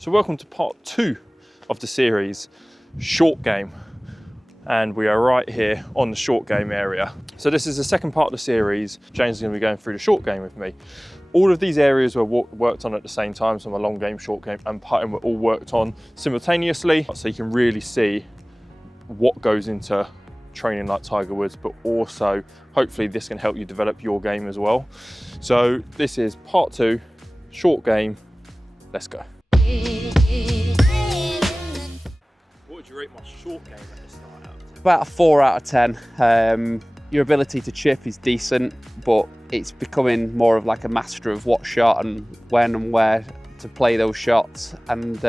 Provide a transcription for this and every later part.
So welcome to part 2 of the series, short game. And we are right here on the short game area. So this is the second part of the series. James is going to be going through the short game with me. All of these areas were worked on at the same time, so my long game, short game and putting were all worked on simultaneously. So you can really see what goes into training like Tiger Woods, but also hopefully this can help you develop your game as well. So this is part 2, short game. Let's go. What would you rate my short game at the start out of 10? About a 4 out of 10. Your ability to chip is decent, but it's becoming more of like a master of what shot and when and where to play those shots, and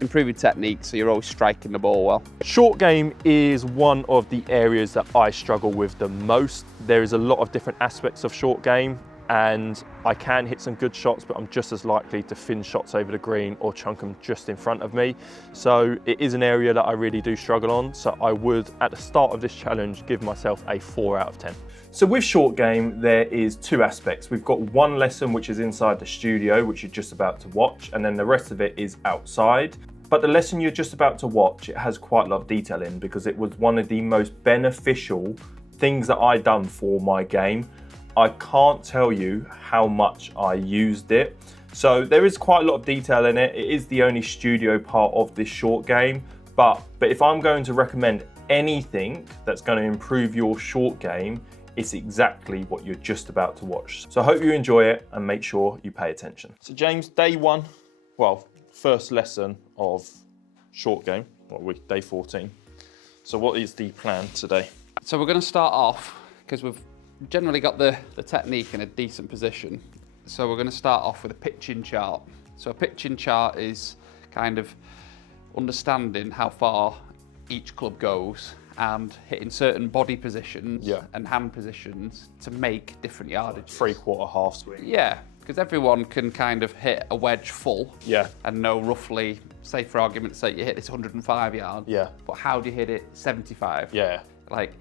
improving technique so you're always striking the ball well. Short game is one of the areas that I struggle with the most. There is a lot of different aspects of short game, and I can hit some good shots, but I'm just as likely to fin shots over the green or chunk them just in front of me. So it is an area that I really do struggle on. So I would, at the start of this challenge, give myself a 4 out of 10. So with short game, there is 2 aspects. We've got one lesson, which is inside the studio, which you're just about to watch, and then the rest of it is outside. But the lesson you're just about to watch, it has quite a lot of detail in, because it was one of the most beneficial things that I done for my game. I can't tell you how much I used it. So there is quite a lot of detail in it. It is the only studio part of this short game, but if I'm going to recommend anything that's going to improve your short game, it's exactly what you're just about to watch. So I hope you enjoy it and make sure you pay attention. So James, day 1, well, first lesson of short game, day 14. So what is the plan today? So we're going to start off, because we've generally got the technique in a decent position. So we're going to start off with a pitching chart. So a pitching chart is kind of understanding how far each club goes and hitting certain body positions and hand positions to make different yardage. 3/4 half swing. Yeah, because everyone can kind of hit a wedge full and know roughly, say for argument's sake, you hit this 105 yards. Yeah. But how do you hit it 75? Yeah. Like,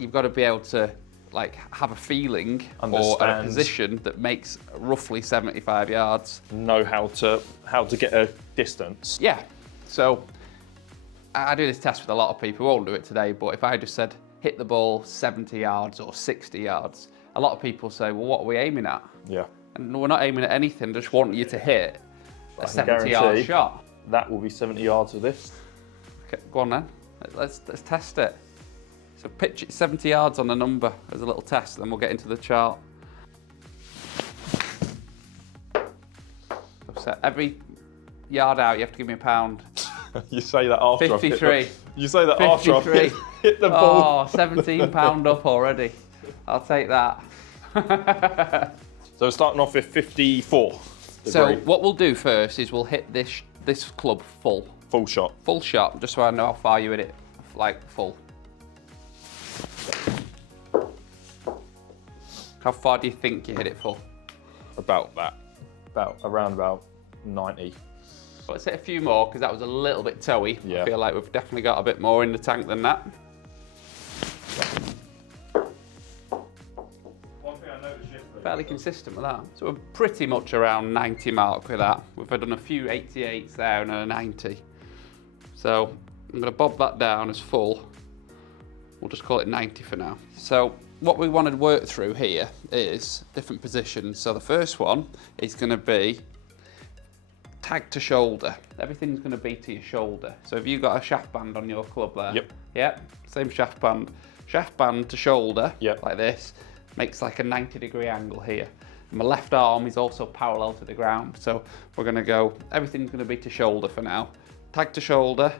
you've got to be able to like have a feeling or a position that makes roughly 75 yards. Know how to get a distance. Yeah. So I do this test with a lot of people. We won't do it today, but if I just said hit the ball 70 yards or 60 yards, a lot of people say, well, what are we aiming at? Yeah. And we're not aiming at anything, just want you to hit a 70-yard shot. That will be 70 yards of this. Okay, go on then. Let's test it. So pitch it 70 yards on a number as a little test, then we'll get into the chart. So every yard out, you have to give me a pound. You say that after 53. You say that 53. After I've hit the ball. Oh, 17 pound up already. I'll take that. So we're starting off with 54. So what we'll do first is we'll hit this club full. Full shot. Full shot, just so I know how far you hit it, like full. How far do you think you hit it full? About that. Around about 90. Let's hit a few more, because that was a little bit toey. Yeah. I feel like we've definitely got a bit more in the tank than that. One thing I noticed yesterday. Fairly consistent with that. So we're pretty much around 90 mark with that. We've done a few 88s there and a 90. So I'm going to bob that down as full. We'll just call it 90 for now. So what we want to work through here is different positions. So the first one is going to be tag to shoulder. Everything's going to be to your shoulder. So have you got a shaft band on your club there? Yep. Yep, same shaft band. Shaft band to shoulder, yep, like this, makes like a 90-degree angle here. And my left arm is also parallel to the ground. So we're going to go, everything's going to be to shoulder for now. Tag to shoulder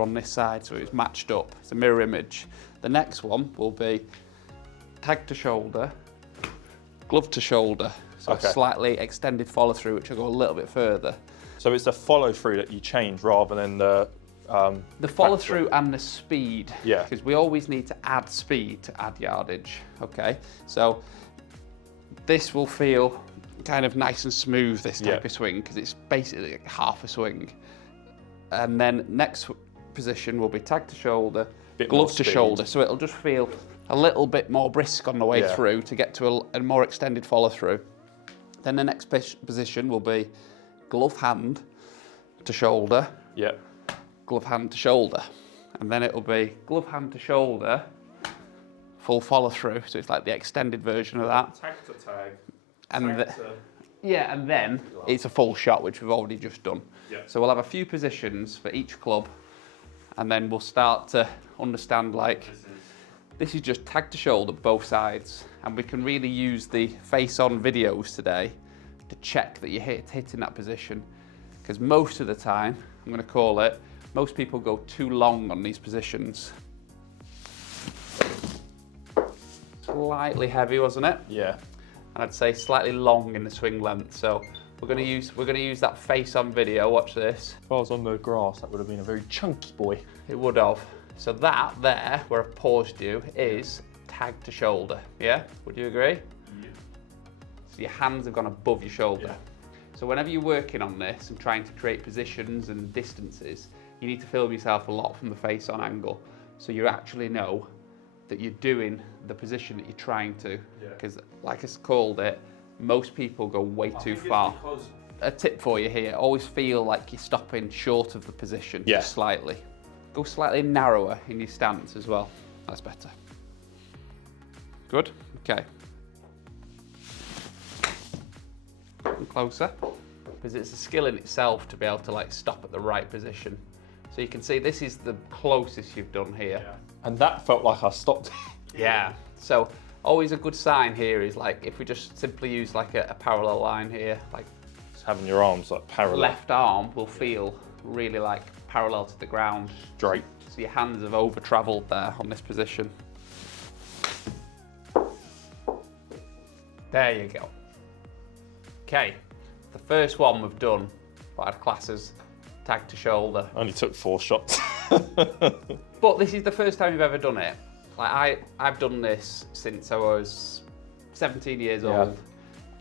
on this side, so it's matched up. It's a mirror image. The next one will be tag to shoulder, glove to shoulder. So a slightly extended follow through, which will go a little bit further. So it's the follow through that you change rather than the follow through and the speed. Yeah. Because we always need to add speed to add yardage. Okay. So this will feel kind of nice and smooth, this type of swing, because it's basically like half a swing. And then next position will be tag to shoulder, glove to shoulder. So it'll just feel a little bit more brisk on the way through to get to a more extended follow through. Then the next position will be glove hand to shoulder, Yeah. glove hand to shoulder. And then it'll be glove hand to shoulder, full follow through. So it's like the extended version of that. Tag to tag. And yeah, and then it's a full shot, which we've already just done. Yeah. So we'll have a few positions for each club, and then we'll start to understand, like, this is just tag to shoulder, both sides. And we can really use the face-on videos today to check that you're hitting that position. Because most of the time, I'm going to call it, most people go too long on these positions. Slightly heavy, wasn't it? Yeah. And I'd say slightly long in the swing length. So we're going to use that face-on video. Watch this. If I was on the grass, that would have been a very chunky boy. It would have. So that there, where I paused you, is tag to shoulder. Yeah? Would you agree? Yeah. So your hands have gone above your shoulder. Yeah. So whenever you're working on this and trying to create positions and distances, you need to film yourself a lot from the face-on angle, so you actually know that you're doing the position that you're trying to. Because, like I called it, most people go way too far. A tip for you here: always feel like you're stopping short of the position, just slightly. Go slightly narrower in your stance as well. That's better. Good. Okay. Getting closer, because it's a skill in itself to be able to like stop at the right position. So you can see this is the closest you've done here. Yeah. And that felt like I stopped. Yeah. So always a good sign here is like if we just simply use like a parallel line here, like Just having your arms like parallel. left arm will feel really like parallel to the ground. Straight. So your hands have over travelled there on this position. There you go. Okay, the first one we've done, what I'd class as tag to shoulder. Only took 4 shots. But this is the first time you've ever done it. Like I've done this since I was 17 years old,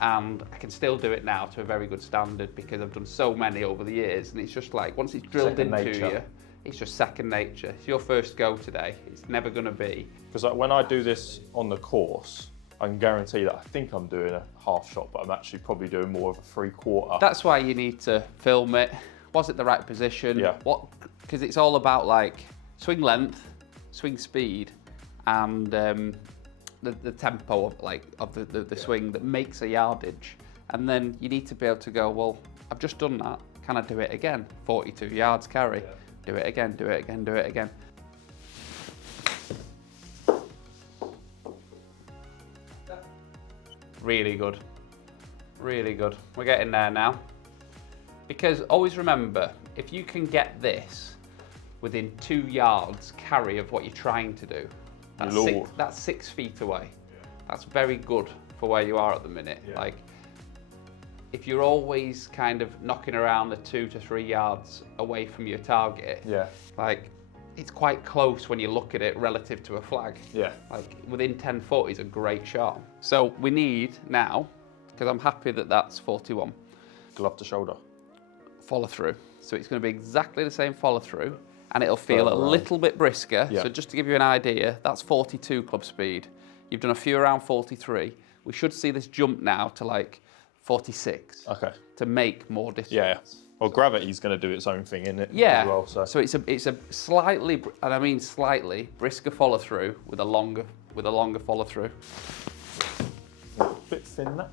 and I can still do it now to a very good standard because I've done so many over the years, and it's just like, once it's drilled into you, it's just second nature. It's your first go today. It's never gonna be. Because like when I do this on the course, I can guarantee that I think I'm doing a half shot, but I'm actually probably doing more of a 3/4. That's why you need to film it. Was it the right position? Yeah. Because it's all about like swing length, swing speed, and the tempo of the swing that makes a yardage. And then you need to be able to go, well, I've just done that. Can I do it again? 42 yards carry. Yeah. Do it again, do it again, do it again. Really good. Really good. We're getting there now. Because always remember, if you can get this within 2 yards carry of what you're trying to do, that's 6 feet away. Yeah. That's very good for where you are at the minute. Yeah. Like, if you're always kind of knocking around the 2 to 3 yards away from your target, like, it's quite close when you look at it relative to a flag. Yeah. Like, within 10 foot is a great shot. So we need now, because I'm happy that that's 41. Glove to shoulder. Follow through. So it's going to be exactly the same follow through, and it'll feel a little bit brisker. Yeah. So just to give you an idea, that's 42 club speed. You've done a few around 43. We should see this jump now to like 46. Okay. To make more distance. Yeah. Well, gravity's going to do its own thing in it. Yeah. As well, so it's a slightly, and I mean slightly, brisker follow through with a longer follow through. Bit thin that.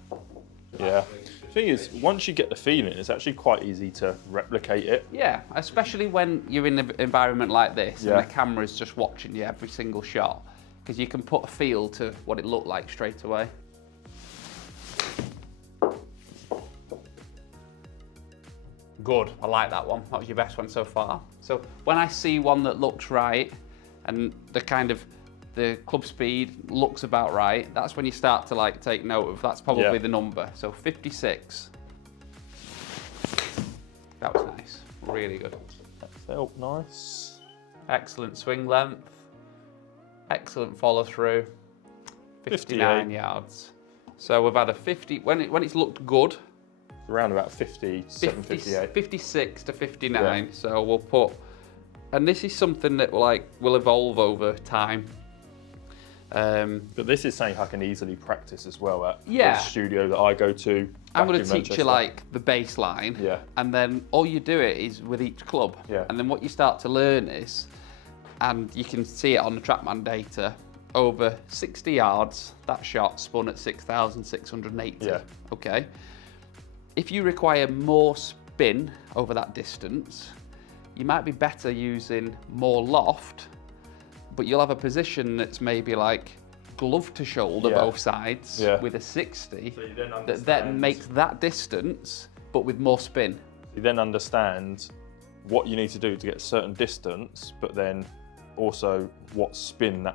Yeah. The thing is, once you get the feeling, it's actually quite easy to replicate it. Yeah, especially when you're in an environment like this and the camera's just watching you every single shot, because you can put a feel to what it looked like straight away. Good, I like that one. That was your best one so far. So when I see one that looks right and the club speed looks about right, that's when you start to like take note of, that's probably the number. So 56. That was nice, really good. That felt nice. Excellent swing length, excellent follow through, 59 yards. So we've had a 50, when it's looked good, around about 57, 58. 56 to 59, so we'll put, and this is something that will evolve over time. But this is something I can easily practice as well at the studio that I go to. I'm going in to teach you Manchester. like the baseline, Yeah. and then all you do it is with each club, Yeah. and then what you start to learn is, and you can see it on the TrackMan data, over 60 yards, that shot spun at 6,680. Yeah. Okay. If you require more spin over that distance, you might be better using more loft, but you'll have a position that's maybe like glove to shoulder Yeah. both sides Yeah. with a 60 So you then that then makes that distance but with more spin. You then understand what you need to do to get a certain distance, but then also what spin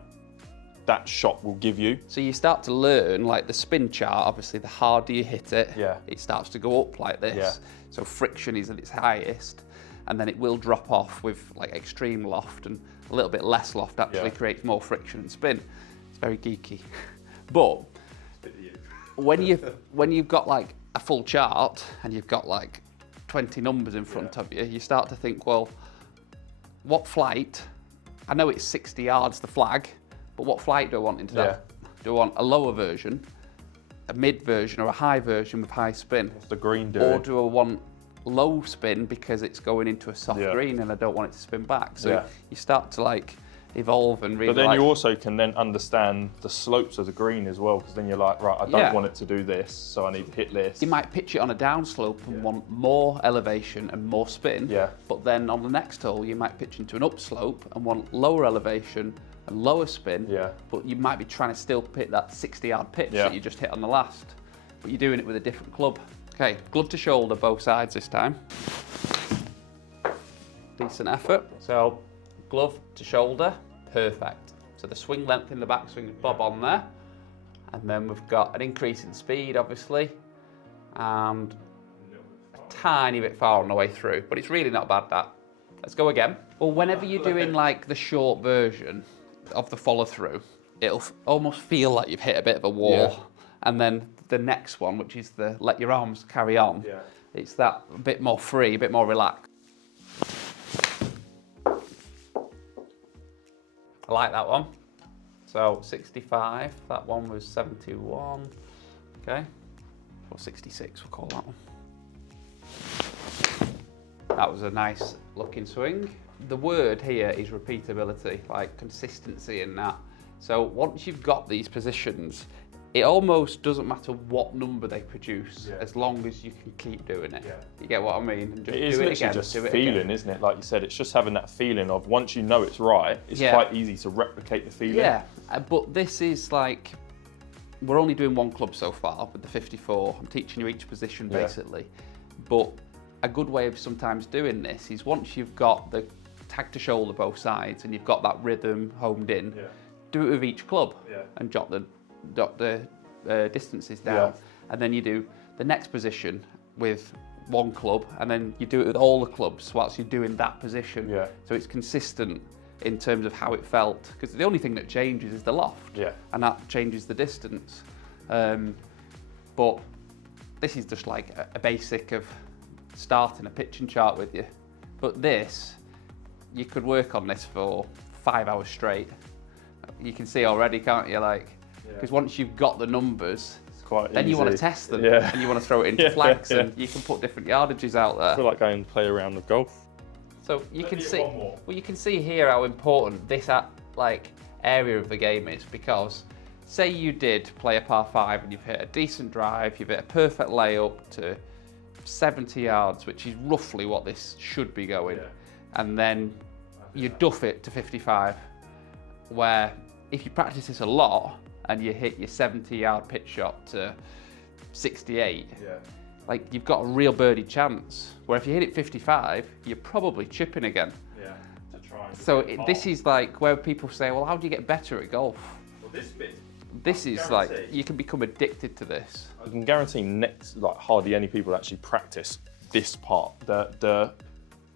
that shot will give you. So you start to learn like the spin chart, obviously the harder you hit it, Yeah. it starts to go up like this. Yeah. So friction is at its highest, and then it will drop off with like extreme loft, and a little bit less loft actually Yeah. creates more friction and spin. It's very geeky. But when you've got like a full chart and you've got like 20 numbers in front of you, you start to think, well, what flight? I know it's 60 yards the flag, but what flight do I want into that? Do I want a lower version, a mid version, or a high version with high spin? What's the green doing? Or do I want low spin because it's going into a soft green and I don't want it to spin back? So you start to like evolve and really. But then you also can then understand the slopes of the green as well, because then you're like, right, I don't want it to do this, so I need to hit this. You might pitch it on a downslope and want more elevation and more spin. Yeah. But then on the next hole, you might pitch into an upslope and want lower elevation and lower spin. Yeah. But you might be trying to still hit that 60-yard pitch Yeah. that you just hit on the last. But you're doing it with a different club. Okay, glove to shoulder, both sides this time. Decent effort. So, glove to shoulder, perfect. So the swing length in the backswing is bob on there. And then we've got an increase in speed, obviously, and a tiny bit far on the way through, but it's really not bad, that. Let's go again. Well, whenever you're doing like the short version of the follow through, it'll almost feel like you've hit a bit of a wall. Yeah. And then the next one, which is the let your arms carry on, it's that a bit more free, a bit more relaxed. I like that one. So 65, that one was 71, okay? Or 66, we'll call that one. That was a nice looking swing. The word here is repeatability, like consistency in that. So once you've got these positions, it almost doesn't matter what number they produce, as long as you can keep doing it. You get what I mean? And just It is do it literally again, just do it feeling, again. isn't it? Like you said, it's just having that feeling of once you know it's right, it's quite easy to replicate the feeling. Yeah, but this is like, we're only doing one club so far with the 54. I'm teaching you each position basically. But a good way of sometimes doing this is once you've got the tag to shoulder both sides and you've got that rhythm homed in, do it with each club and jot the distances down. And then you do the next position with one club, and then you do it with all the clubs whilst you're doing that position. So it's consistent in terms of how it felt, because the only thing that changes is the loft, and that changes the distance. But this is just like a basic of starting a pitching chart with you. But this, you could work on this for 5 hours straight. You can see already, can't you? Like, because once you've got the numbers, then you want to test them, and you want to throw it into flags, and you can put different yardages out there. I feel like going and play around with golf. So you can see, well, you can see here how important this like area of the game is, because say you did play a par 5 and you've hit a decent drive, you've hit a perfect layup to 70 yards, which is roughly what this should be going, and then you duff it to 55, where if you practice this a lot and you hit your 70-yard pitch shot to 68, like you've got a real birdie chance. Where if you hit it 55, you're probably chipping again. To try and so this is like where people say, well, how do you get better at golf? Well, this bit, this is like, you can become addicted to this. I can guarantee like hardly any people actually practice this part. The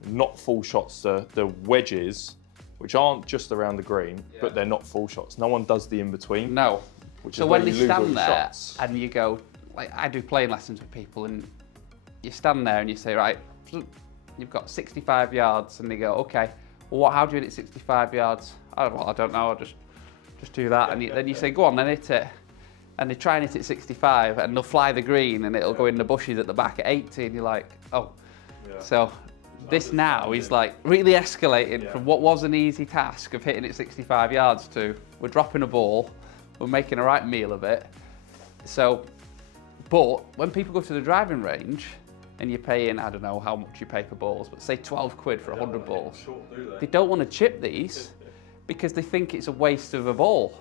not full shots, the wedges, which aren't just around the green, but they're not full shots. No one does the in-between. No. Which so is when where they you lose all stand the there shots. and you go, like I do playing lessons with people, and you stand there and you say, right, you've got 65 yards, and they go, okay, well, how do you hit it 65 yards? Oh, well, I don't know, I'll just do that. And then you say, go on, then hit it. and they try and hit it 65 and they'll fly the green and it'll go in the bushes at the back at 80 and you're like, oh. Yeah. So this now is like really escalating from what was an easy task of hitting it 65 yards to we're dropping a ball, we're making a right meal of it. So, but when people go to the driving range and you're paying, I don't know how much you pay for balls, but say 12 quid for 100 balls, they don't want to chip these because they think it's a waste of a ball.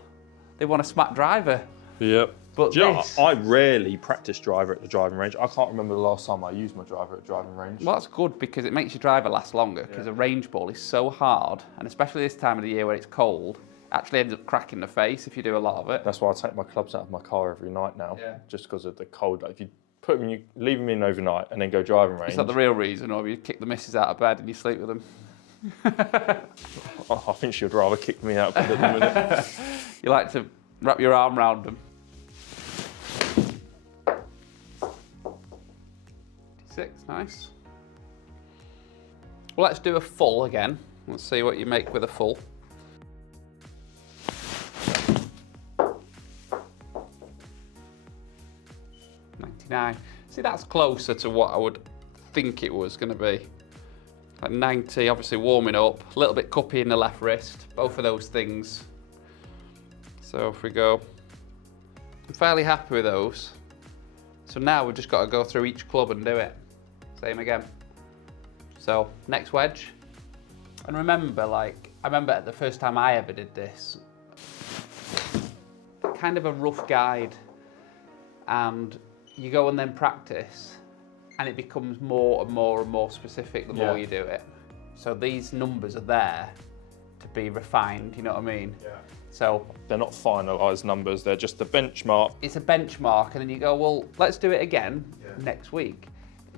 They want a smack driver. Yep. But this... I rarely practice driver at the driving range. I can't remember the last time I used my driver at the driving range. Well, that's good because it makes your driver last longer because a range ball is so hard, and especially this time of the year where it's cold, actually ends up cracking the face if you do a lot of it. That's why I take my clubs out of my car every night now, just because of the cold. Like if you put them, you leave them in overnight and then go driving range. Is that the real reason, or you kick the missus out of bed and you sleep with them? I think she'd rather kick me out of bed than with it. You like to wrap your arm around them. 6, nice. Well, let's do a full again. Let's see what you make with a full. See, that's closer to what I would think it was going to be. Like 90, obviously warming up, a little bit cuppy in the left wrist, both of those things. So if we go, I'm fairly happy with those. So now we've just got to go through each club and do it. Same again. So next wedge. And remember, like, I remember the first time I ever did this, kind of a rough guide, and you go and then practice, and it becomes more and more and more specific the more you do it. So these numbers are there to be refined, you know what I mean? Yeah. So they're not finalised numbers, they're just a benchmark. It's a benchmark, and then you go, well, let's do it again next week,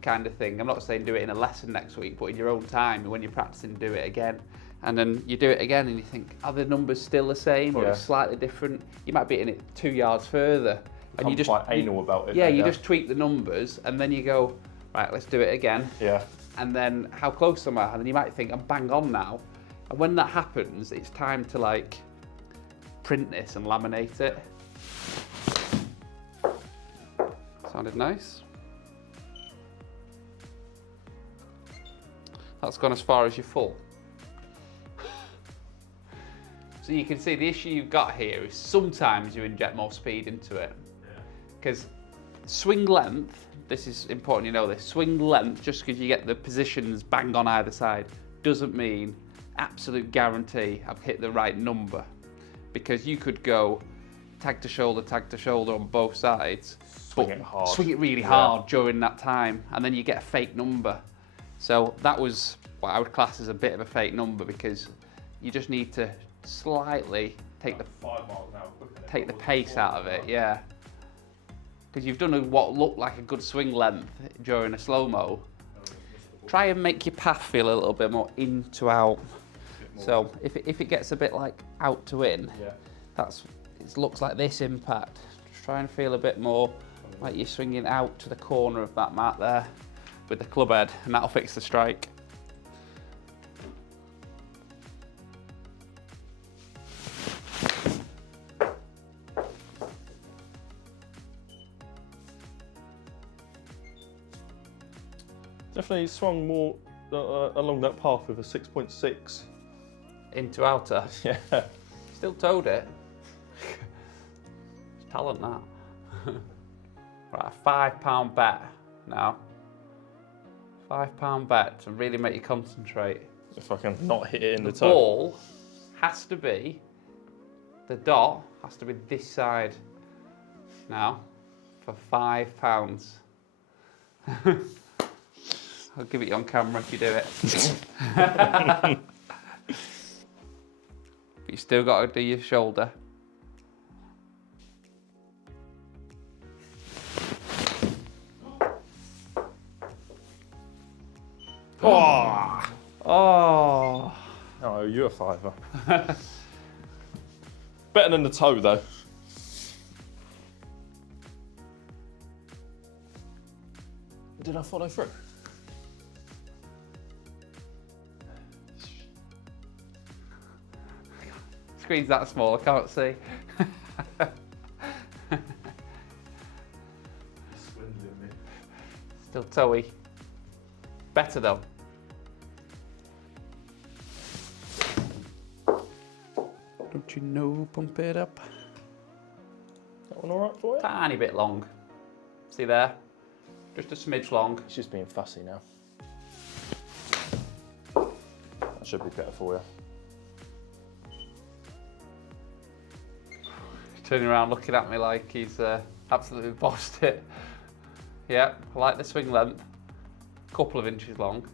kind of thing. I'm not saying do it in a lesson next week, but in your own time, when you're practicing, do it again. And then you do it again and you think, are the numbers still the same or slightly different? You might be hitting it 2 yards further. And you just quite anal about it. Yeah, you just tweak the numbers and then you go, right, let's do it again. Yeah. And then how close am I? And then you might think, I'm bang on now. And when that happens, it's time to like print this and laminate it. Sounded nice. That's gone as far as your full. So you can see the issue you've got here is sometimes you inject more speed into it. Because swing length, this is important you know this, swing length, just because you get the positions bang on either side, doesn't mean absolute guarantee I've hit the right number. Because you could go tag to shoulder on both sides, swing it hard. Swing it really hard during that time, and then you get a fake number. So that was what I would class as a bit of a fake number, because you just need to slightly take the 5 miles an hour take the pace out of it, yeah. Because you've done what looked like a good swing length during a slow-mo. Try and make your path feel a little bit more in to out. So if it gets a bit like out to in, it looks like this impact. Just try and feel a bit more like you're swinging out to the corner of that mat there with the club head, and that'll fix the strike. Definitely swung more along that path with a 6.6. Into outer? Yeah. Still towed it. It's talent, that. Right, a £5 bet now. £5 bet to really make you concentrate. If I can not hit it in the toe. The ball has to be, the dot has to be this side now for £5. I'll give it you on camera if you do it. But you still got to do your shoulder. Oh! Oh! Oh, you're a fiver. Better than the toe, though. Did I follow through? Screen's that small, I can't see. toe-y. Better though. Don't you know, pump it up. That one all right for you? Tiny bit long. See there? Just a smidge long. It's just being fussy now. That should be better for you. He's turning around looking at me like he's absolutely bossed it. Yeah, I like the swing length. A couple of inches long.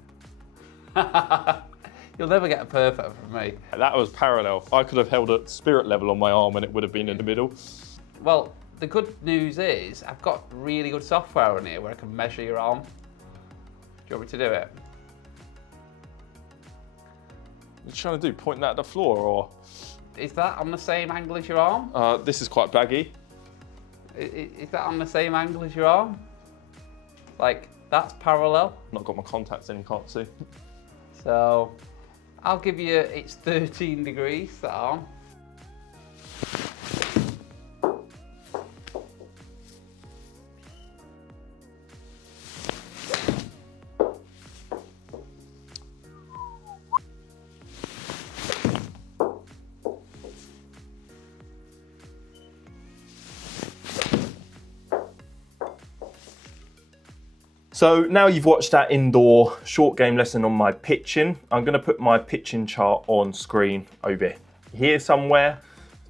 You'll never get a perfect from me. That was parallel. I could have held at spirit level on my arm and it would have been in the middle. Well, the good news is I've got really good software on here where I can measure your arm. Do you want me to do it? What are you trying to do? Point that at the floor or? Is that on the same angle as your arm? This is quite baggy. Is that on the same angle as your arm? Like, that's parallel. Not got my contacts in, you can't see. So, I'll give you, it's 13 degrees, that arm. So now you've watched that indoor short game lesson on my pitching, I'm going to put my pitching chart on screen over here somewhere,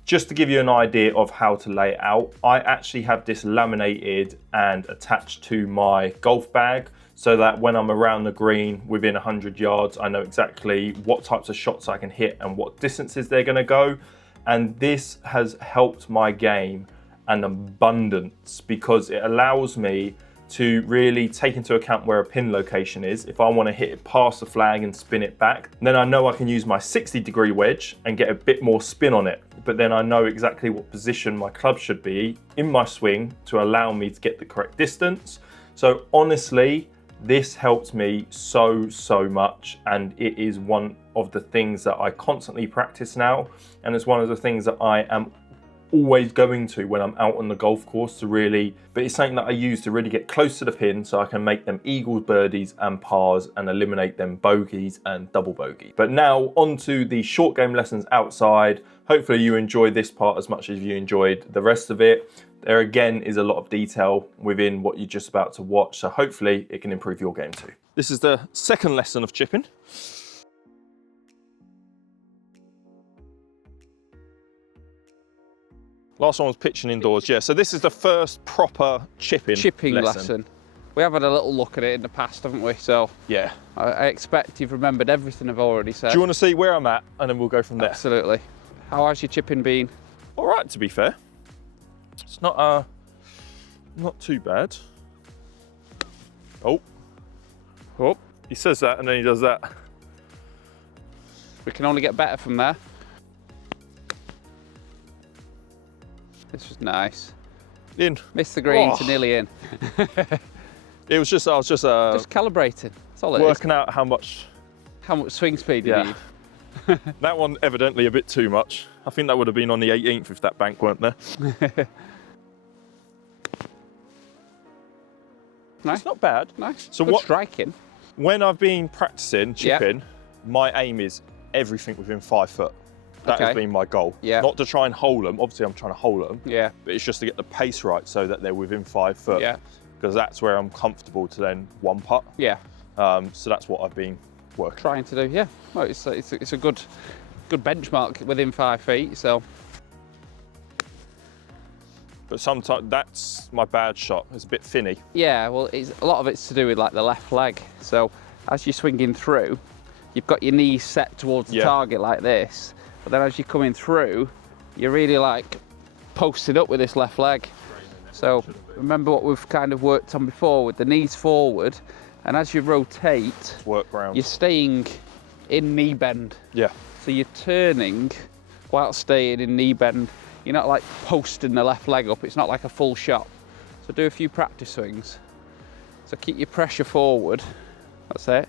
just to give you an idea of how to lay it out. I actually have this laminated and attached to my golf bag so that when I'm around the green within 100 yards, I know exactly what types of shots I can hit and what distances they're going to go. And this has helped my game an abundance because it allows me to really take into account where a pin location is. If I want to hit it past the flag and spin it back, then I know I can use my 60-degree wedge and get a bit more spin on it. But then I know exactly what position my club should be in my swing to allow me to get the correct distance. So honestly, this helps me so much, and it is one of the things that I constantly practice now, and it's one of the things that I am always going to when I'm out on the golf course to really, but it's something that I use to really get close to the pin so I can make them eagles, birdies and pars and eliminate them bogeys and double bogey. But now onto the short game lessons outside. Hopefully you enjoyed this part as much as you enjoyed the rest of it. There again is a lot of detail within what you're just about to watch, so hopefully it can improve your game too. This is the second lesson of chipping. Last one was pitching indoors, yeah. So this is the first proper chipping lesson. We have had a little look at it in the past, haven't we? So yeah, I expect you've remembered everything I've already said. Do you want to see where I'm at, and then we'll go from there? Absolutely. How has your chipping been? All right, to be fair. It's not too bad. Oh, he says that, and then he does that. We can only get better from there. This was nice. In. Missed the green to nearly in. It was just, I was just calibrating. That's all it is. Working out how much swing speed you need. That one evidently a bit too much. I think that would have been on the 18th if that bank weren't there. Nice. It's not bad. Nice. So good striking. When I've been practicing chipping, my aim is everything within 5 foot. That has been my goal. Yeah. Not to try and hole them. Obviously, I'm trying to hole them. Yeah. But it's just to get the pace right so that they're within 5 foot. Yeah. Because that's where I'm comfortable to then one putt. Yeah. So that's what I've been working. Trying to do. Yeah. Well, it's a good benchmark within 5 feet. So. But sometimes that's my bad shot. It's a bit finny. Yeah. Well, a lot of it's to do with like the left leg. So as you're swinging through, you've got your knees set towards the target like this. But then as you're coming through, you're really like posted up with this left leg. So remember what we've kind of worked on before with the knees forward, and as you rotate, you're staying in knee bend. Yeah. So you're turning while staying in knee bend. You're not like posting the left leg up. It's not like a full shot. So do a few practice swings. So keep your pressure forward. That's it.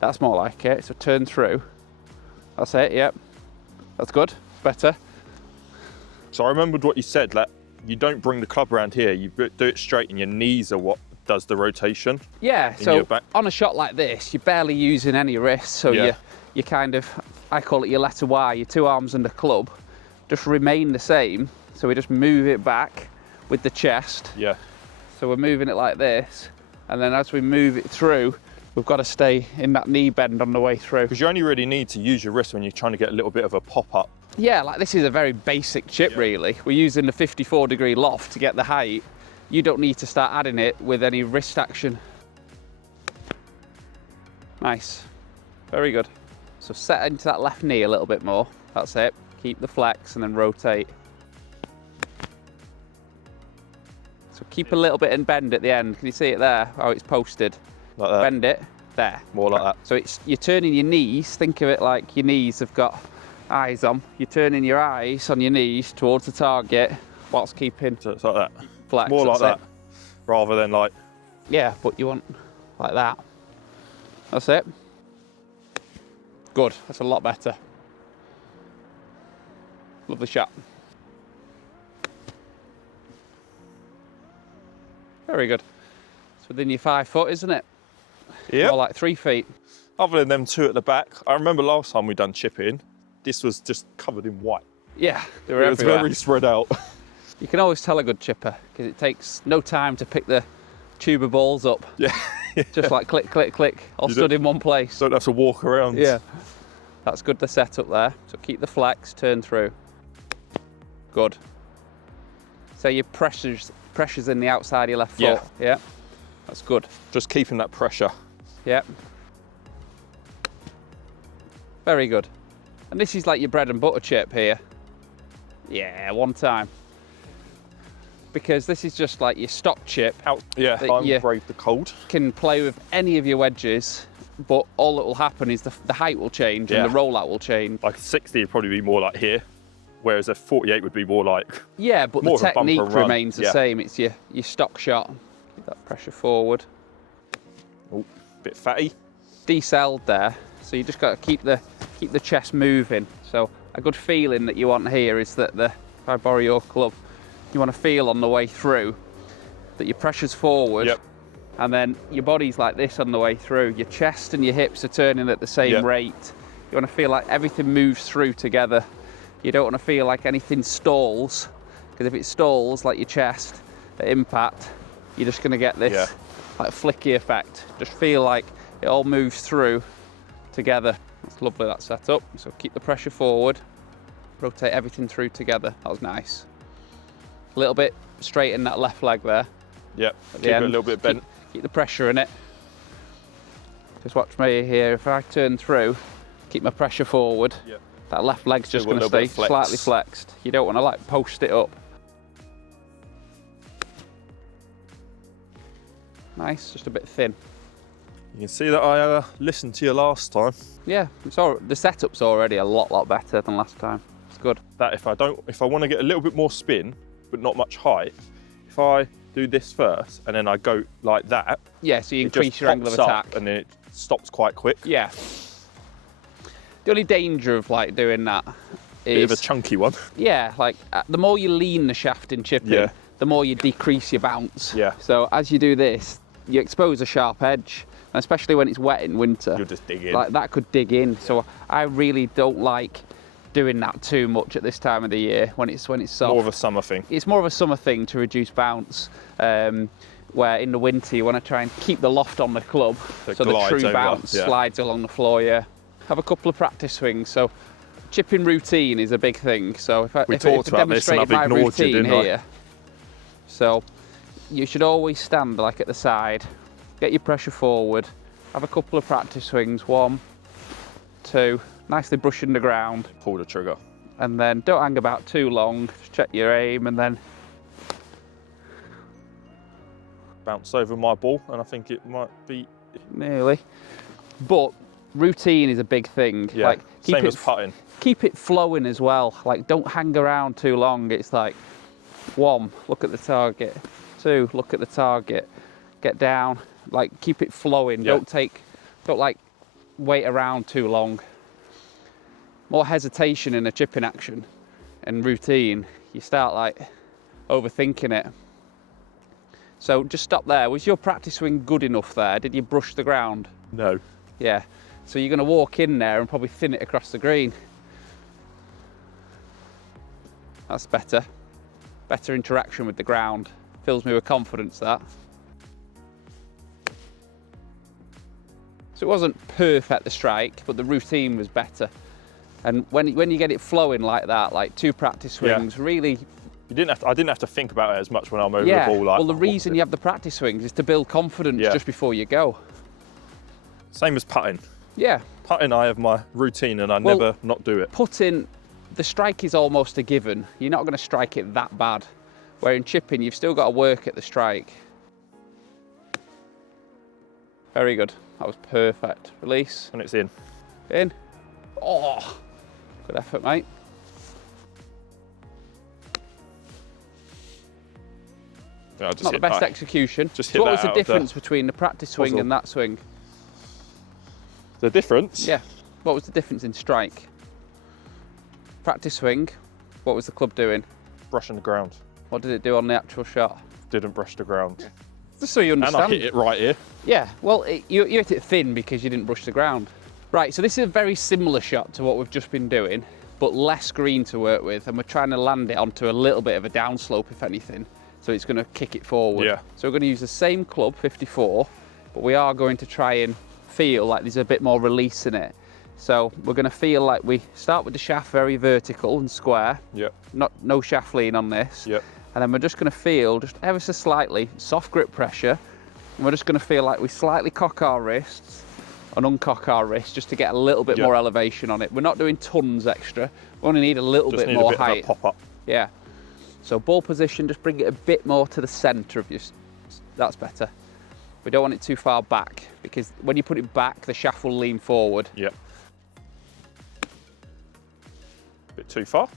That's more like it. So turn through. That's it, yep. That's good, better. So I remembered what you said, that you don't bring the club around here, you do it straight and your knees are what does the rotation. Yeah, in your so back. on a shot like this, you're barely using any wrist, so you kind of, I call it your letter Y, your 2 arms and the club, just remain the same. So we just move it back with the chest. Yeah. So we're moving it like this, and then as we move it through, we've got to stay in that knee bend on the way through. Because you only really need to use your wrist when you're trying to get a little bit of a pop-up. Yeah, like this is a very basic chip really. We're using the 54-degree loft to get the height. You don't need to start adding it with any wrist action. Nice, very good. So set into that left knee a little bit more, that's it. Keep the flex and then rotate. So keep a little bit and bend at the end. Can you see it there, how it's posted? Like that. Bend it, there. More like that. So you're turning your knees, think of it like your knees have got eyes on. You're turning your eyes on your knees towards the target whilst keeping So it's like that. flex. More like that's that, rather than like... Yeah, but you want like that. That's it. Good, that's a lot better. Lovely shot. Very good. It's within your 5 foot, isn't it? Yeah. More like 3 feet. Other than them 2 at the back, I remember last time we done chipping, this was just covered in white. Yeah, they were It was everywhere. very spread out. You can always tell a good chipper because it takes no time to pick the tube of balls up. Yeah. Just like click, click, click, all stood in one place. Don't have to walk around. Yeah, that's good, the setup there. So keep the flex, turn through. Good. So your pressure's in the outside of your left foot. Yeah, that's good. Just keeping that pressure. Yeah. Very good. And this is like your bread and butter chip here. Yeah, one time. Because this is just like your stock chip. Yeah, that I'm you brave the cold. can play with any of your wedges, but all that will happen is the height will change and the rollout will change. Like a 60 would probably be more like here, whereas a 48 would be more like... Yeah, but more the of a bumper technique run. remains the same. It's your stock shot. Keep that pressure forward. Oh, bit fatty. Decelled there, so you just got to keep the chest moving. So a good feeling that you want here is that if I borrow your club, you want to feel on the way through that your pressure's forward. Yep. And then your body's like this on the way through. Your chest and your hips are turning at the same rate. You want to feel like everything moves through together. You don't want to feel like anything stalls, because if it stalls, like your chest at impact, you're just going to get this like flicky effect. Just feel like it all moves through together. That's lovely, that setup. So keep the pressure forward, rotate everything through together. That was nice. A little bit straighten that left leg there. Yep, keep it a little bit bent. Keep the pressure in it. Just watch me here. If I turn through, keep my pressure forward. Yep. That left leg's just Still going to got a little stay bit of flex. slightly flexed. You don't want to like post it up. Nice, just a bit thin. You can see that I listened to you last time. Yeah, the setup's already a lot better than last time. It's good. That if I want to get a little bit more spin, but not much height, if I do this first and then I go like that, yeah, so you it increase just your angle of pops up attack. and then it stops quite quick. Yeah. The only danger of like doing that Bit of a is, chunky one. yeah, like the more you lean the shaft in chipping, the more you decrease your bounce. Yeah. So as you do this, you expose a sharp edge, and especially when it's wet in winter. You'll just dig in. Like that could dig in. So I really don't like doing that too much at this time of the year when it's soft. More of a summer thing. It's more of a summer thing to reduce bounce. Where in the winter you want to try and keep the loft on the club, so the glides true over, bounce slides along the floor. Yeah. Have a couple of practice swings. So chipping routine is a big thing. So if I demonstrate my routine here, so you should always stand like at the side, get your pressure forward, have a couple of practice swings, 1, 2, nicely brushing the ground, Pull the trigger. and then don't hang about too long, just check your aim and then Bounce over my ball, and I think it might be... nearly. But routine is a big thing. Yeah, like same as putting. Keep it flowing as well. Like don't hang around too long. It's like 1, look at the target. 2, look at the target. Get down. Like keep it flowing. Yeah. Don't like wait around too long. More hesitation in a chipping action and routine. You start like overthinking it. So just stop there. Was your practice swing good enough there? Did you brush the ground? No. Yeah. So you're going to walk in there and probably thin it across the green. That's better. Better interaction with the ground. Fills me with confidence, that. So it wasn't perfect, the strike, but the routine was better. And when you get it flowing like that, like 2 practice swings, really... I didn't have to think about it as much when I'm over the ball. Like, well, the reason you have the practice swings is to build confidence just before you go. Same as putting. Yeah. Putting, I have my routine and I never not do it. Putting, the strike is almost a given. You're not going to strike it that bad. Where in chipping, you've still got to work at the strike. Very good. That was perfect. Release. And it's in. In. Oh, good effort, mate. Not the best execution. Just hit so what that was the out difference between the practice swing puzzle. and that swing? The difference? Yeah. What was the difference in strike? Practice swing, what was the club doing? Brushing the ground. What did it do on the actual shot? Didn't brush the ground. Just so you understand. And I hit it right here. Yeah, well, you hit it thin because you didn't brush the ground. Right, so this is a very similar shot to what we've just been doing, but less green to work with, and we're trying to land it onto a little bit of a downslope, if anything. So it's going to kick it forward. Yeah. So we're going to use the same club, 54, but we are going to try and feel like there's a bit more release in it. So we're going to feel like we start with the shaft very vertical and square. Yep. No shaft lean on this. Yep. And then we're just going to feel just ever so slightly soft grip pressure. And we're just going to feel like we slightly cock our wrists and uncock our wrists just to get a little bit more elevation on it. We're not doing tons extra. We only need a little bit more height. Of a pop up. Yeah. So ball position, just bring it a bit more to the centre of your... That's better. We don't want it too far back because when you put it back, the shaft will lean forward. Yep. Bit too far.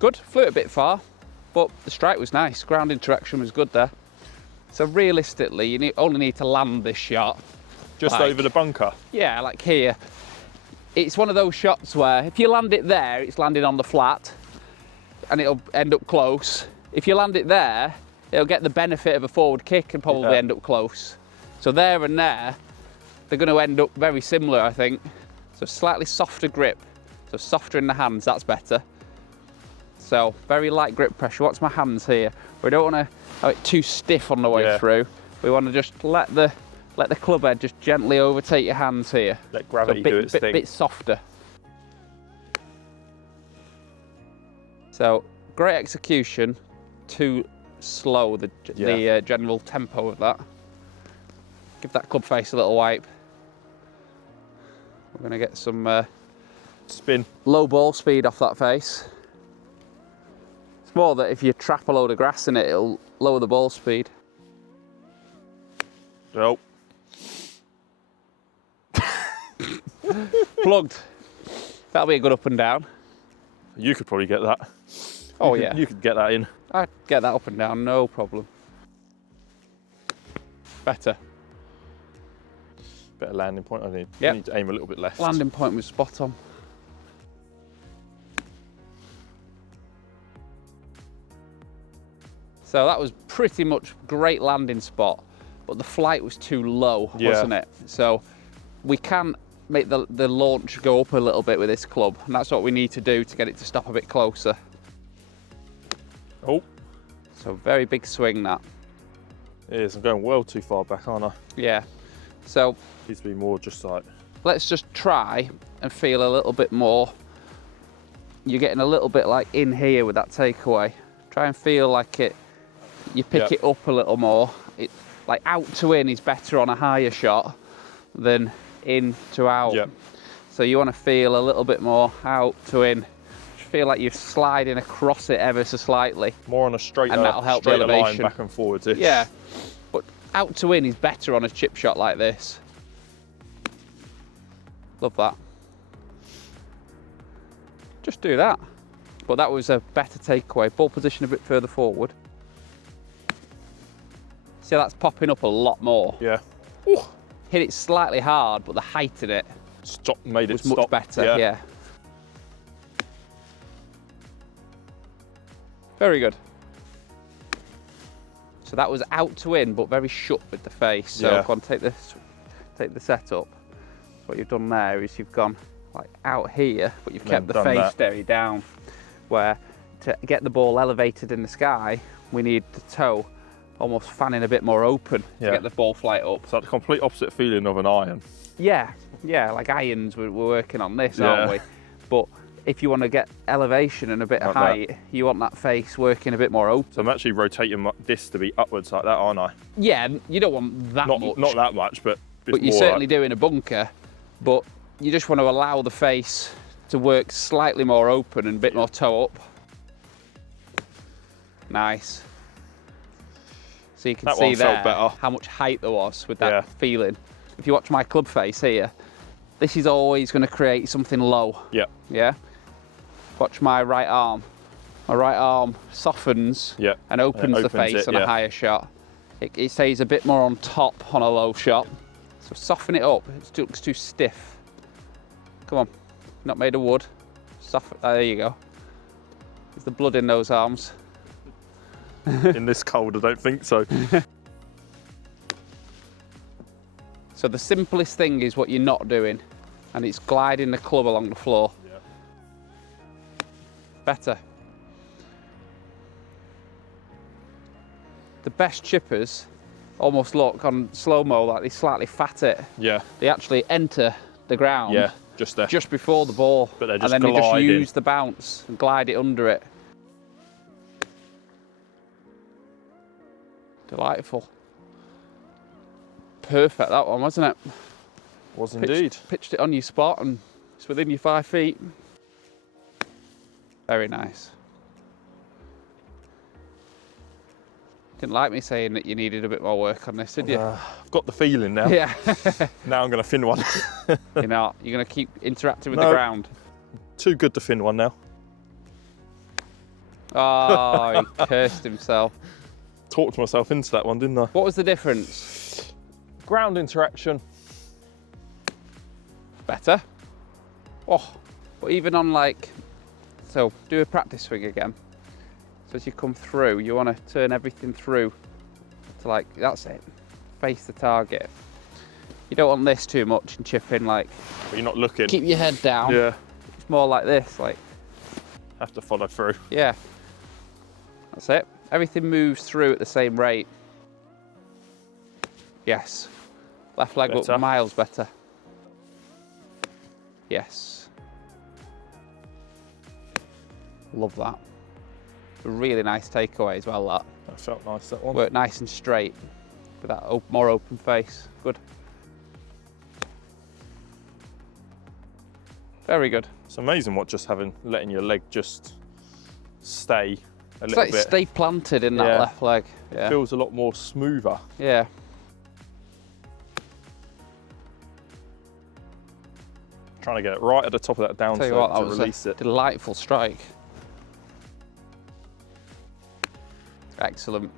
Good, flew it a bit far, but the strike was nice. Ground interaction was good there. So realistically, you only need to land this shot. Just over the bunker? Yeah, like here. It's one of those shots where if you land it there, it's landing on the flat and it'll end up close. If you land it there, it'll get the benefit of a forward kick and probably end up close. So there and there, they're going to end up very similar, I think. So slightly softer grip, so softer in the hands, that's better. So very light grip pressure. Watch my hands here. We don't want to have it too stiff on the way through. We want to just let the club head just gently overtake your hands here. Let gravity do its thing. Bit softer. So great execution, too slow the general tempo of that. Give that club face a little wipe. We're going to get some spin. Low ball speed off that face. It's more that if you trap a load of grass in it, it'll lower the ball speed. Nope. Plugged. That'll be a good up and down. You could probably get that. Oh yeah. You could get that in. I'd get that up and down, no problem. Better. Better landing point, I need. Yep. I need to aim a little bit left. Landing point was spot on. So that was pretty much great landing spot, but the flight was too low, wasn't it? So we can make the launch go up a little bit with this club, and that's what we need to do to get it to stop a bit closer. Oh. So very big swing that. It is, I'm going well too far back, aren't I? Yeah. So Needs to be more just like... Let's just try and feel a little bit more. You're getting a little bit like in here with that takeaway. Try and feel like you pick it up a little more. It, like out to in is better on a higher shot than in to out. Yep. So you want to feel a little bit more out to in. Just feel like you're sliding across it ever so slightly. More on a straight help the line elevation. back and forwards-ish. Yeah, but out to in is better on a chip shot like this. Love that. Just do that. But that was a better takeaway. Ball position a bit further forward. See, that's popping up a lot more. Yeah. Ooh. Hit it slightly hard, but the height in it Made it was stop. much better. Yeah. Very good. So that was out to in, but very shut with the face. So Yeah. go on, take the setup. So what you've done there is you've gone like out here, but you've kept the done face that. very down. Where to get the ball elevated in the sky, we need the toe almost fanning a bit more open to get the ball flight up. It's like the complete opposite feeling of an iron. Yeah, like irons, we're working on this, aren't we? But if you want to get elevation and a bit of height, you want that face working a bit more open. So I'm actually rotating this to be upwards like that, aren't I? Yeah, you don't want that much. Not that much, but you're certainly doing a bunker, but you just want to allow the face to work slightly more open and a bit more toe up. Nice. So you can see there how much height there was with that feeling. If you watch my club face here, this is always going to create something low. Yeah. Watch my right arm. My right arm softens and opens the face on a higher shot. It stays a bit more on top on a low shot. So soften it up. It looks too stiff. Come on, not made of wood. Soften. There you go. There's the blood in those arms. In this cold, I don't think so. So the simplest thing is what you're not doing, and it's gliding the club along the floor. Better. The best chippers almost look on slow-mo like they slightly fat it. Yeah. They actually enter the ground just there. Just before the ball. But they're just and then gliding. they just use the bounce and glide it under it. Delightful. Perfect, that one, wasn't it? Was indeed. Pitched it on your spot and it's within your 5 feet. Very nice. Didn't like me saying that you needed a bit more work on this, did you? I've got the feeling now. Yeah. Now I'm going to fin one. You're not. You're going to keep interacting with the ground. Too good to fin one now. Oh, he cursed himself. Talked myself into that one, didn't I? What was the difference? Ground interaction. Better. Oh, but even on like, so do a practice swing again. So as you come through, you want to turn everything through to like, that's it, face the target. You don't want this too much and chipping like. But you're not looking. Keep your head down. Yeah. It's more like this, like. Have to follow through. Yeah. That's it. Everything moves through at the same rate. Yes. Left leg up miles better. Yes. Love that. A really nice takeaway as well, that. That felt nice, that one. Worked nice and straight with that more open face. Good. Very good. It's amazing what just letting your leg just stay a little like bit. Stay planted in that left leg. It feels a lot more smoother. Yeah. Trying to get it right at the top of that downside to release it. Delightful strike. Excellent.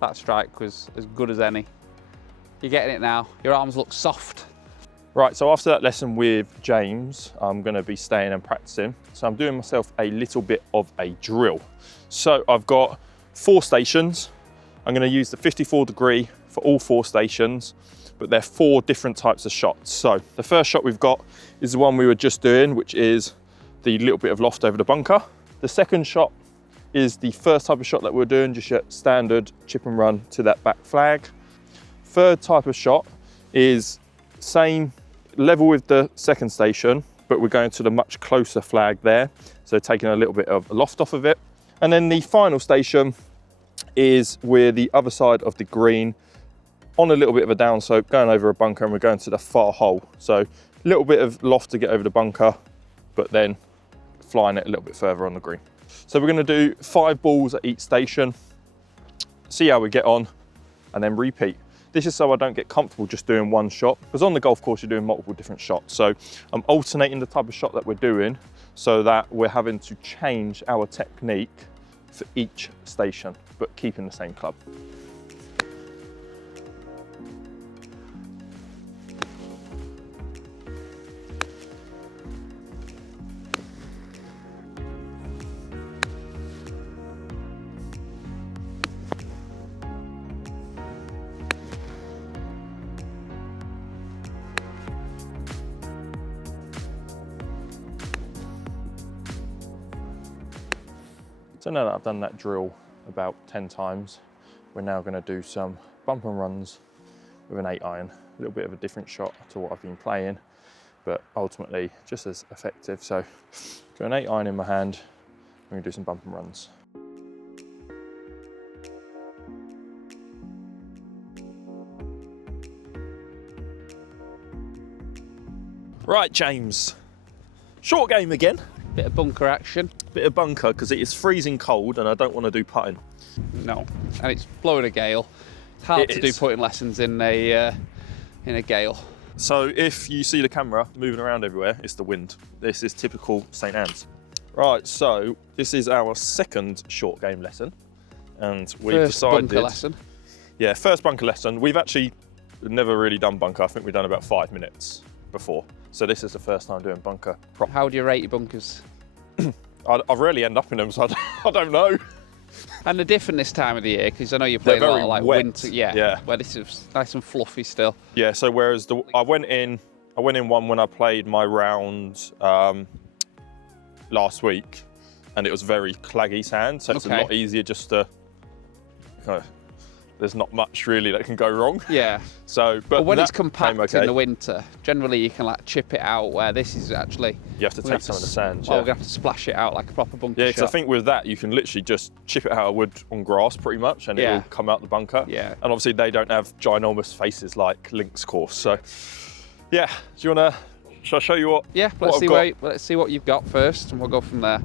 That strike was as good as any. You're getting it now. Your arms look soft. Right, so after that lesson with James, I'm going to be staying and practicing. So I'm doing myself a little bit of a drill. So I've got 4 stations. I'm going to use the 54 degree for all 4 stations, but they're 4 different types of shots. So the first shot we've got is the one we were just doing, which is the little bit of loft over the bunker. The second shot is the first type of shot that we're doing, just your standard chip and run to that back flag. Third type of shot is same level with the second station, but we're going to the much closer flag there. So taking a little bit of loft off of it. And then the final station is we're the other side of the green on a little bit of a down slope, going over a bunker, and we're going to the far hole. So a little bit of loft to get over the bunker, but then flying it a little bit further on the green. So we're going to do 5 balls at each station, see how we get on, and then repeat. This is so I don't get comfortable just doing one shot, because on the golf course you're doing multiple different shots. So I'm alternating the type of shot that we're doing so that we're having to change our technique for each station, but keeping the same club. So now that I've done that drill about 10 times, we're now going to do some bump and runs with an 8 iron. A little bit of a different shot to what I've been playing, but ultimately just as effective. So got an 8 iron in my hand, I'm going to do some bump and runs. Right, James, short game again. Bit of bunker action. Bit of bunker, because it is freezing cold and I don't want to do putting. No, and it's blowing a gale. It's hard to do putting lessons in a gale. So if you see the camera moving around everywhere, it's the wind. This is typical St. Anne's. Right, so this is our second short game lesson, and we've decided. Bunker lesson. Yeah, first bunker lesson. We've actually never really done bunker. I think we've done about 5 minutes before. So this is the first time doing bunker proper. How do you rate your bunkers? I rarely end up in them, so I don't know. And they're different this time of the year, because I know you're playing a lot of like wet. winter. Yeah, where this is nice and fluffy still. Yeah, so whereas I went in one when I played my round last week, and it was very claggy sand, so it's a lot easier just to kind of, there's not much really that can go wrong. Yeah. So, but when it's compact in the winter, generally you can like chip it out, where this is actually... You have to take some of the sand, Well, we're going to have to splash it out like a proper bunker shot. Yeah, because I think with that, you can literally just chip it out of wood on grass pretty much, and it will come out the bunker. Yeah. And obviously they don't have ginormous faces like Link's course, so... Yeah, do you want to... Shall I show you what? Yeah, let's see what you've got first, and we'll go from there.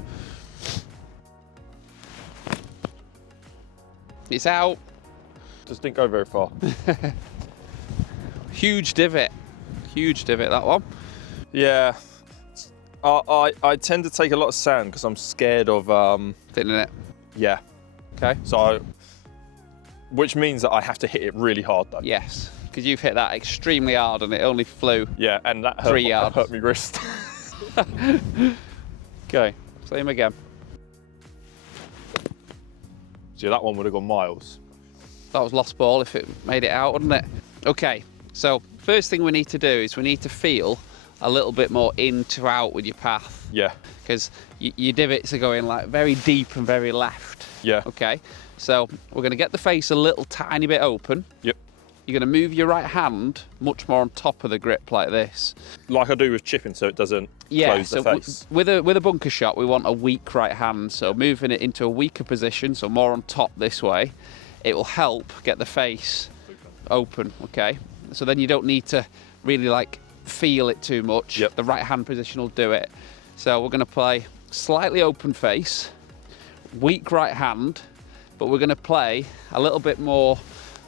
It's out. Just didn't go very far. Huge divot, that one. Yeah, I tend to take a lot of sand because I'm scared of thinning it. Yeah. Okay. So, which means that I have to hit it really hard though. Yes, because you've hit that extremely hard and it only flew. Yeah, and that hurt, 3 yards. Hurt me wrist. Okay, same again. So that one would have gone miles. That was lost ball if it made it out, wouldn't it? Okay, so first thing we need to do is we need to feel a little bit more in to out with your path. Yeah. Because your divots are going like very deep and very left. Yeah. Okay, so we're going to get the face a little tiny bit open. Yep. You're going to move your right hand much more on top of the grip like this. Like I do with chipping, so it doesn't close the face. With a bunker shot, we want a weak right hand. So moving it into a weaker position, so more on top this way, it will help get the face open, okay? So then you don't need to really like feel it too much. Yep. The right hand position will do it. So we're going to play slightly open face, weak right hand, but we're going to play a little bit more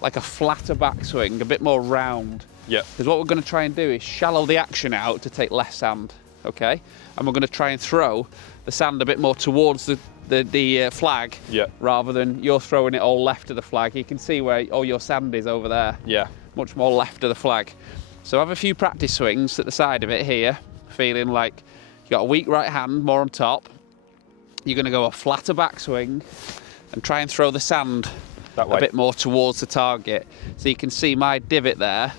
like a flatter backswing, a bit more round. Yeah. Because what we're going to try and do is shallow the action out to take less sand, okay? And we're going to try and throw the sand a bit more towards the flag, rather than you're throwing it all left of the flag. You can see where all your sand is over there. Yeah. Much more left of the flag. So have a few practice swings at the side of it here, feeling like you got a weak right hand more on top. You're going to go a flatter backswing and try and throw the sand that way, a bit more towards the target. So you can see my divot there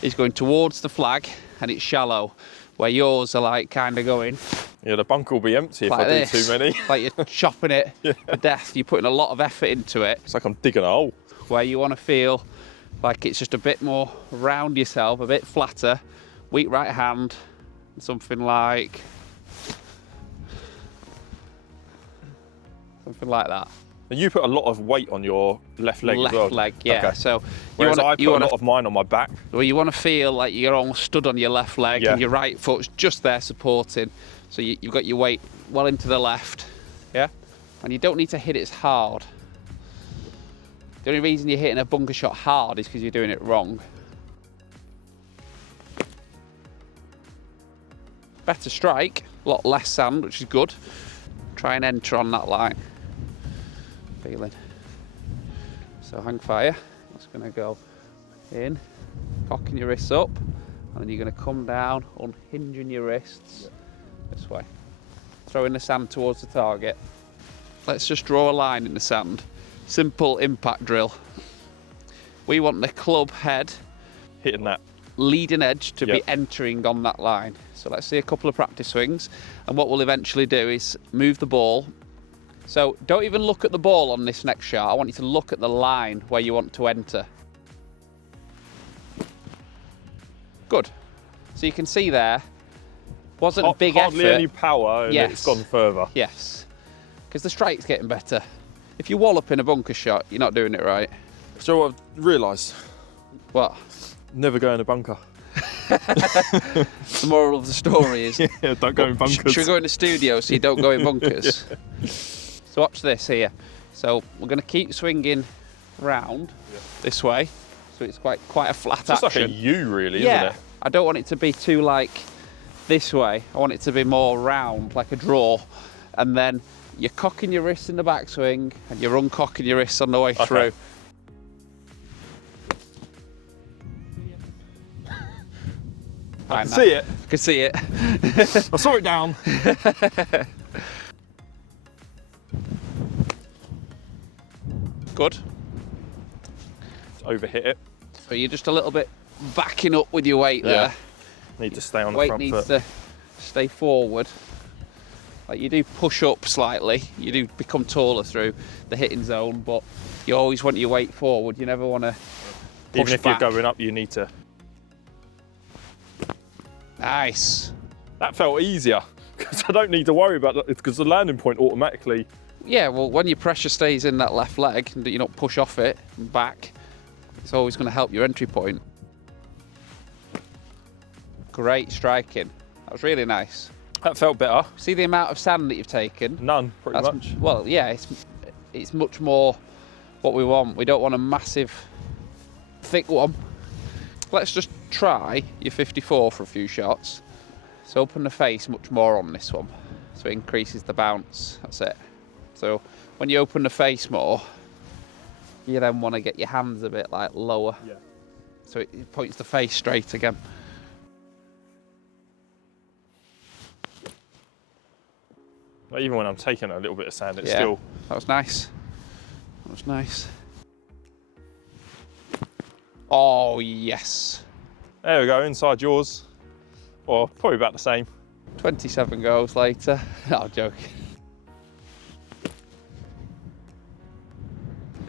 is going towards the flag and it's shallow, where yours are like kind of going. Yeah, the bunker will be empty like if I this, do too many. Like you're chopping it to death. You're putting a lot of effort into it. It's like I'm digging a hole. Where you want to feel like it's just a bit more round yourself, a bit flatter, weak right hand, something like that. And you put a lot of weight on your left leg as well. Left leg, yeah. Okay. So whereas I put a lot of mine on my back. Well, you want to feel like you're almost stood on your left leg and your right foot's just there supporting. So you've got your weight well into the left, yeah? And you don't need to hit it as hard. The only reason you're hitting a bunker shot hard is because you're doing it wrong. Better strike, a lot less sand, which is good. Try and enter on that line. Feeling. So hang fire, it's going to go in, cocking your wrists up, and then you're going to come down, unhinging your wrists this way. Throwing the sand towards the target. Let's just draw a line in the sand. Simple impact drill. We want the club head hitting that leading edge to be entering on that line. So let's see a couple of practice swings, and what we'll eventually do is move the ball So don't even look at the ball on this next shot. I want you to look at the line where you want to enter. Good. So you can see there, wasn't a big effort. Hardly any power, and it's gone further. Yes, because the strike's getting better. If you wallop in a bunker shot, you're not doing it right. So I've realised. What? Never go in a bunker. The moral of the story is... Yeah, don't go in bunkers. Should we go in the studio so you don't go in bunkers? Yeah. So watch this here. So we're going to keep swinging round this way. So it's quite a flat it's action. Like a U really, yeah. isn't it? I don't want it to be too like this way. I want it to be more round, like a draw. And then you're cocking your wrists in the backswing and you're uncocking your wrists on the way through. I can see it. I can see it. I saw it down. Good. Overhit it. So you're just a little bit backing up with your weight there. Need to stay on the Weight front needs foot. to stay forward. Like you do push up slightly, you do become taller through the hitting zone, but you always want your weight forward. You never want to push Even if back. you're going up, you need to. Nice. That felt easier because I don't need to worry about that because the landing point automatically. Yeah, well, when your pressure stays in that left leg and you don't push off it and back, it's always going to help your entry point. Great striking. That was really nice. That felt better. See the amount of sand that you've taken? None, pretty much. Well, yeah, it's much more what we want. We don't want a massive, thick one. Let's just try your 54 for a few shots. So open the face much more on this one. So it increases the bounce, that's it. So when you open the face more, you then want to get your hands a bit like lower. Yeah. So it points the face straight again. Even when I'm taking a little bit of sand, it's Yeah, still. that was nice. That was nice. Oh, yes. There we go, inside yours. Or probably about the same. 27 goals later. No, I'm joking.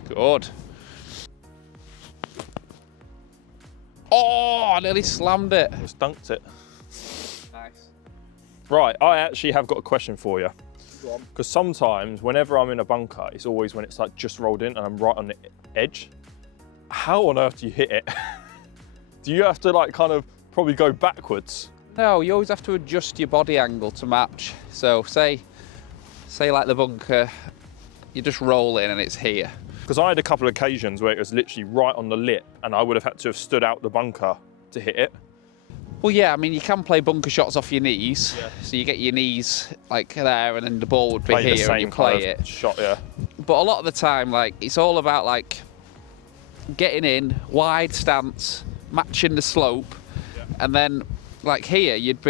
Good. Oh, I nearly slammed it. Just dunked it. Nice. Right, I actually have got a question for you. Go on. Because sometimes, whenever I'm in a bunker, it's always when it's like just rolled in and I'm right on the edge. How on earth do you hit it? Do you have to like kind of probably go backwards? No, you always have to adjust your body angle to match. So say like the bunker, you just roll in and it's here. Because I had a couple of occasions where it was literally right on the lip and I would have had to have stood out the bunker to hit it. Well, yeah, I mean, you can play bunker shots off your knees. Yeah. So you get your knees like there and then the ball would be Play the here same and you play kind it. of shot, yeah. But a lot of the time, like, it's all about like getting in, wide stance, matching the slope, and then like here you'd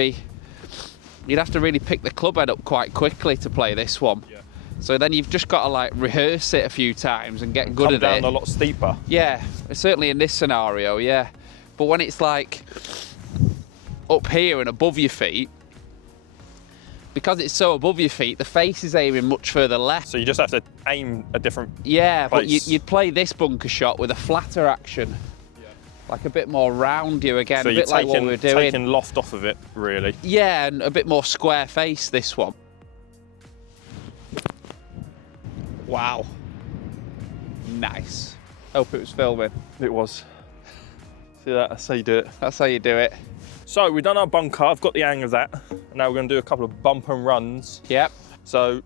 have to really pick the club head up quite quickly to play this one. Yeah. So then you've just got to like rehearse it a few times and get good at it. Come down a lot steeper. Yeah, certainly in this scenario, yeah. But when it's like up here and above your feet, because it's so above your feet, the face is aiming much further left. So you just have to aim a different Yeah, place. but you'd play this bunker shot with a flatter action. Like a bit more round you again, So a you're bit like what we were doing. taking loft off of it, really. Yeah, and a bit more square face, this one. Wow. Nice. Hope it was filming. It was. See that? That's how you do it. That's how you do it. So we've done our bunker. I've got the hang of that. Now we're going to do a couple of bump and runs. Yep. So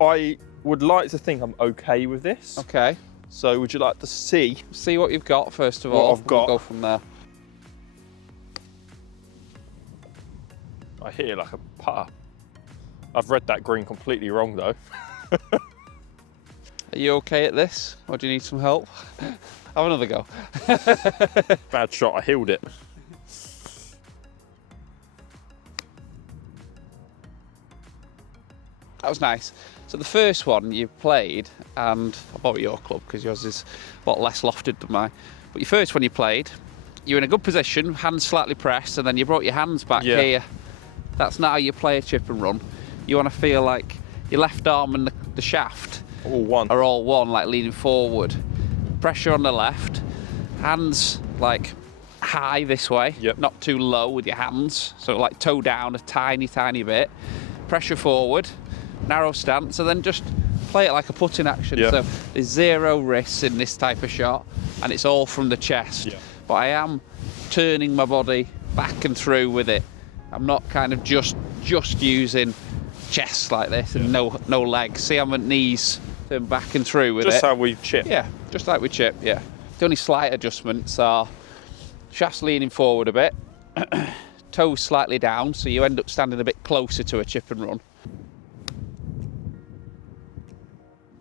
I would like to think I'm okay with this. Okay. So would you like to see? See what you've got first of What all. I've got. We'll go from there. I hit it like a putter. I've read that green completely wrong though. Are you okay at this, or do you need some help? Have another go. Bad shot, I healed it. That was nice. So the first one you played, and I bought your club because yours is a lot less lofted than mine. But your first one you played, you were in a good position, hands slightly pressed, and then you brought your hands back here. That's not how you play a chip and run. You want to feel like your left arm and the shaft All one. are all one, like leaning forward. Pressure on the left, hands like high this way, Yep. not too low with your hands, so like toe down a tiny bit. Pressure forward, narrow stance, and then just play it like a putting action. Yeah. So there's zero risks in this type of shot, and it's all from the chest. Yeah. But I am turning my body back and through with it. I'm not kind of just using chest like this and no legs. See how my knees turn back and through with it. Just how we chip. Yeah, just like we chip, yeah. The only slight adjustments are shaft's leaning forward a bit, toes slightly down, so you end up standing a bit closer to a chip and run.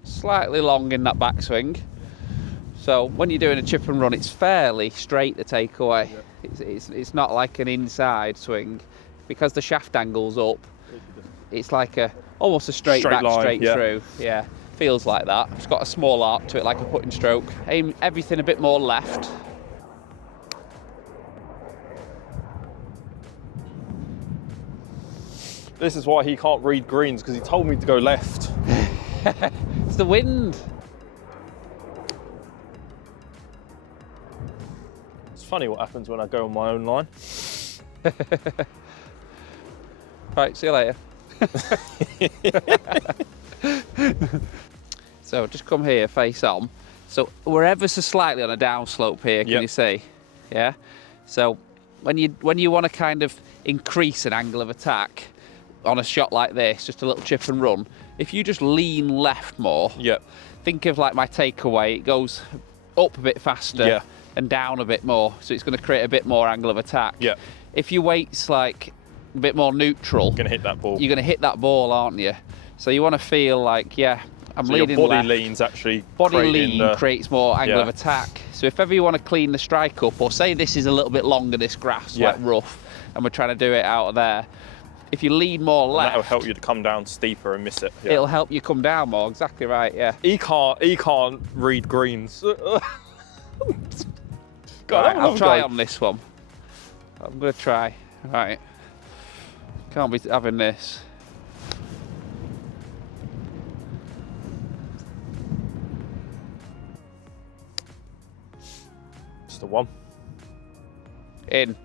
Slightly long in that backswing. So when you're doing a chip and run, it's fairly straight to take away. Yeah. It's not like an inside swing. Because the shaft angle's up, it's like almost a straight back, line, straight through. Yeah, feels like that. It's got a small arc to it, like a putting stroke. Aim everything a bit more left. This is why he can't read greens, because he told me to go left. It's the wind. It's funny what happens when I go on my own line. Right, see you later. So just come here, face on. So we're ever so slightly on a downslope here, can you see? Yeah. So when you want to kind of increase an angle of attack on a shot like this, just a little chip and run, if you just lean left more, think of like my takeaway, it goes up a bit faster and down a bit more, so it's going to create a bit more angle of attack. If your weight's like a bit more neutral, You're going to hit that ball. You're going to hit that ball, aren't you? So you want to feel like, I'm so leaning your body left. lean's actually Body lean creates more angle of attack. So if ever you want to clean the strike up, or say this is a little bit longer, this grass, like rough, and we're trying to do it out of there, if you lean more left, that'll help you to come down steeper and miss it. It'll help you come down more. Exactly right. Yeah. He can't read greens. God, Right, I'll try on this one. I'm gonna try. Right. Can't be having this. Just the one. In.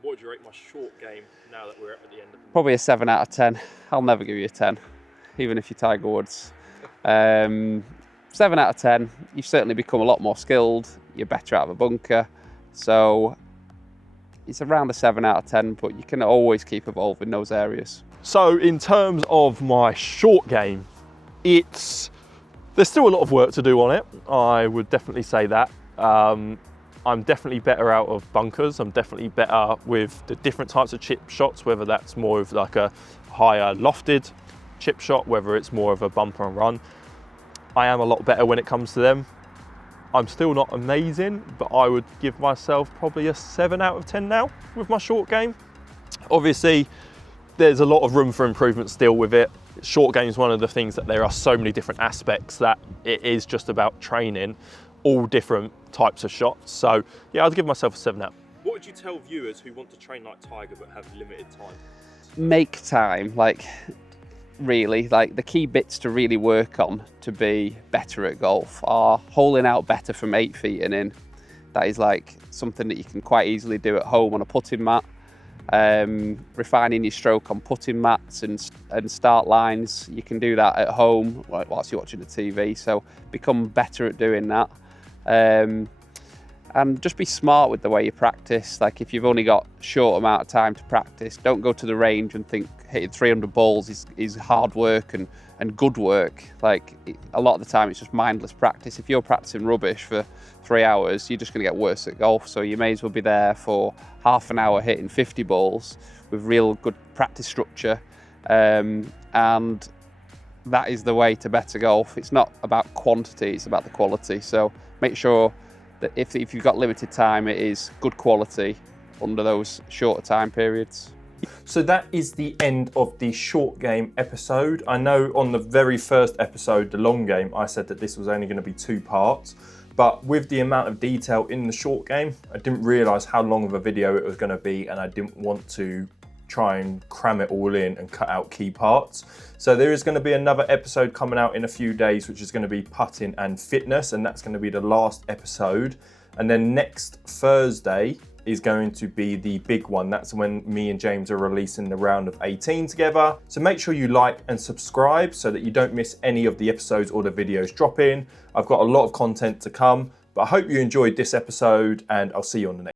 What would you rate my short game now that we're at the end of it? Probably a 7 out of 10. I'll never give you a 10, even if you're Tiger Woods. 7 out of 10. You've certainly become a lot more skilled. You're better out of a bunker. So it's around a 7 out of 10, but you can always keep evolving those areas. So in terms of my short game, there's still a lot of work to do on it. I would definitely say that. I'm definitely better out of bunkers. I'm definitely better with the different types of chip shots, whether that's more of like a higher lofted chip shot, whether it's more of a bumper and run. I am a lot better when it comes to them. I'm still not amazing, but I would give myself probably a 7 out of 10 now with my short game. Obviously, there's a lot of room for improvement still with it. Short game is one of the things that there are so many different aspects that it is just about training all different types of shots. So yeah, I'd give myself a 7 out. What would you tell viewers who want to train like Tiger but have limited time? Make time, like really, like the key bits to really work on to be better at golf are holing out better from 8 feet and in. That is like something that you can quite easily do at home on a putting mat. Refining your stroke on putting mats and start lines, you can do that at home whilst you're watching the TV, so become better at doing that. And just be smart with the way you practice. Like if you've only got a short amount of time to practice, don't go to the range and think hitting 300 balls is hard work and good work. Like a lot of the time it's just mindless practice. If you're practicing rubbish for 3 hours, you're just going to get worse at golf. So you may as well be there for half an hour hitting 50 balls with real good practice structure. And that is the way to better golf. It's not about quantity, it's about the quality. So make sure that if you've got limited time, it is good quality under those shorter time periods. So that is the end of the short game episode. I know on the very first episode, the long game, I said that this was only going to be 2 parts, but with the amount of detail in the short game, I didn't realise how long of a video it was going to be, and I didn't want to try and cram it all in and cut out key parts. So there is going to be another episode coming out in a few days, which is going to be putting and fitness, and that's going to be the last episode. And then next Thursday is going to be the big one. That's when me and James are releasing the round of 18 together. So make sure you like and subscribe so that you don't miss any of the episodes or the videos drop in. I've got a lot of content to come, but I hope you enjoyed this episode and I'll see you on the next.